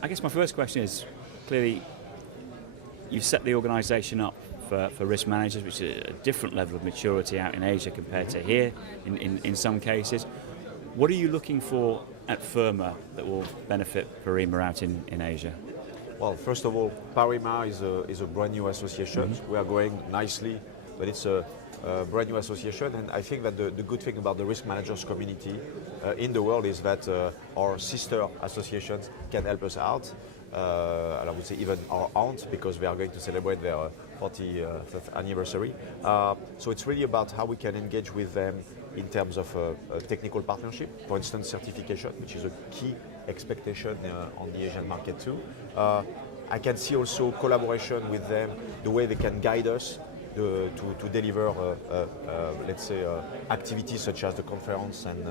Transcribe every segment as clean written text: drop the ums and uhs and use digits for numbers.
I guess my first question is, clearly you've set the organisation up for risk managers, which is a different level of maturity out in Asia compared to here in some cases. What are you looking for at Ferma that will benefit Ferma out in Asia? Well, first of all, Ferma is a brand new association. We are growing nicely, but it's a brand new association, and I think that the good thing about the risk managers community in the world is that our sister associations can help us out. And I would say even our aunt, because we are going to celebrate their 40th anniversary. So it's really about how we can engage with them in terms of a technical partnership, for instance, certification, which is a key expectation on the Asian market too. I can see also collaboration with them, the way they can guide us to deliver, let's say, activities such as the conference and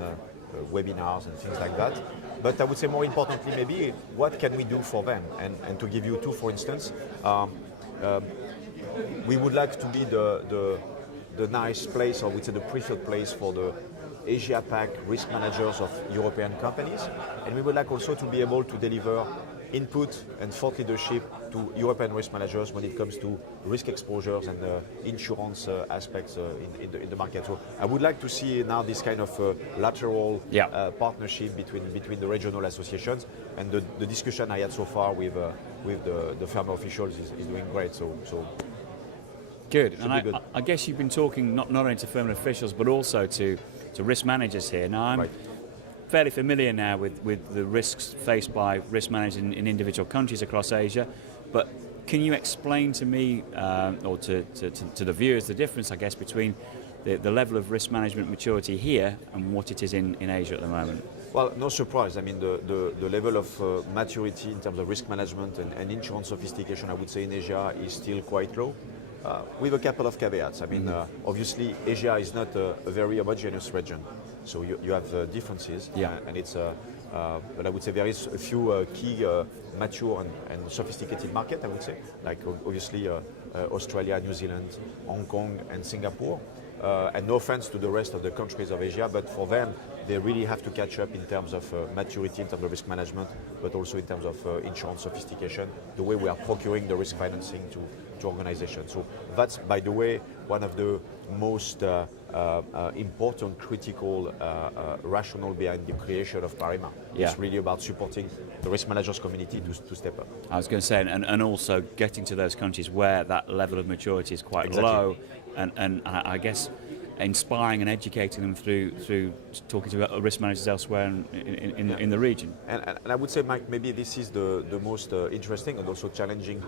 webinars and things like that. But I would say more importantly, maybe, what can we do for them? And to give you two, for instance, we would like to be the nice place, or I would say the preferred place for the Asia Pac risk managers of European companies. And we would like also to be able to deliver input and thought leadership to European risk managers when it comes to risk exposures and insurance aspects in the market. So I would like to see now this kind of lateral partnership between the regional associations, and the discussion I had so far with the Ferma officials is doing great. So good. And I guess you've been talking not only to Ferma officials but also to risk managers here. Now I'm fairly familiar now with the risks faced by risk managers in individual countries across Asia, but can you explain to me or to the viewers the difference, I guess, between the level of risk management maturity here and what it is in Asia at the moment? Well, no surprise. I mean, the level of maturity in terms of risk management and insurance sophistication, I would say, in Asia is still quite low. With a couple of caveats. I mean, obviously, Asia is not a very homogeneous region, so you have differences. And it's, but I would say there is a few key mature and sophisticated markets. I would say, like obviously Australia, New Zealand, Hong Kong, and Singapore. And no offense to the rest of the countries of Asia, but for them, they really have to catch up in terms of maturity, in terms of risk management, but also in terms of insurance sophistication, the way we are procuring the risk financing to organizations. So that's, by the way, one of the most important, critical rationale behind the creation of Ferma. It's really about supporting the risk managers community to step up. I was going to say, and also getting to those countries where that level of maturity is quite low, and I guess inspiring and educating them through talking to risk managers elsewhere in the region. And I would say, Mike, maybe this is the most interesting and also challenging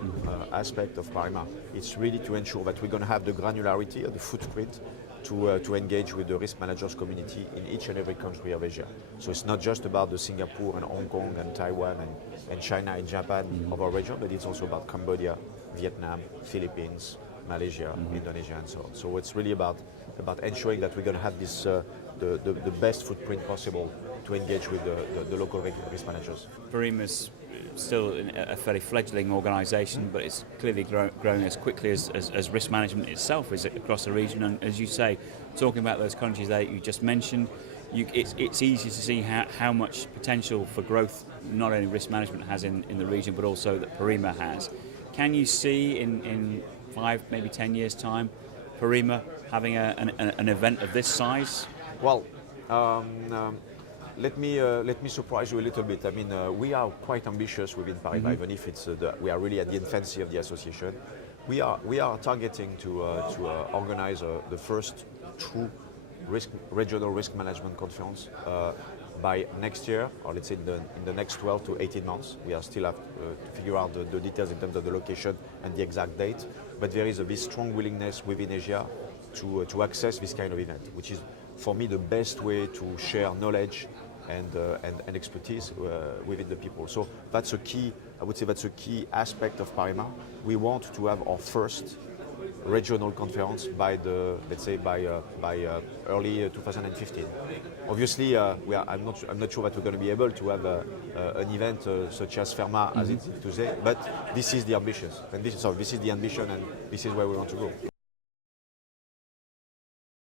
aspect of Ferma. It's really to ensure that we're going to have the granularity or the footprint to engage with the risk managers community in each and every country of Asia. So it's not just about the Singapore and Hong Kong and Taiwan and China and Japan of our region, but it's also about Cambodia, Vietnam, Philippines, Malaysia, Indonesia, and so on. So it's really about ensuring that we're going to have this the best footprint possible to engage with the local risk managers. Ferma's still a fairly fledgling organisation, but it's clearly growing as quickly as risk management itself is across the region. And as you say, talking about those countries that you just mentioned, it's easy to see how much potential for growth not only risk management has in the region, but also that Ferma has. Can you see in 5, maybe 10 years' time, Ferma having an event of this size? Well, let me surprise you a little bit. I mean, we are quite ambitious within Ferma, even if it's we are really at the infancy of the association. We are targeting to organize the first true regional risk management conference by next year, or let's say in the next 12 to 18 months. We are still have to figure out the details in terms of the location and the exact date. But there is a very strong willingness within Asia to access this kind of event, which is, for me, the best way to share knowledge and expertise within the people. So that's a key. I would say that's a key aspect of Ferma. We want to have our first regional conference by early 2015. Obviously, I'm not sure that we're going to be able to have an event such as Ferma as it is today, but this is the ambition, and this is the ambition, and this is where we want to go.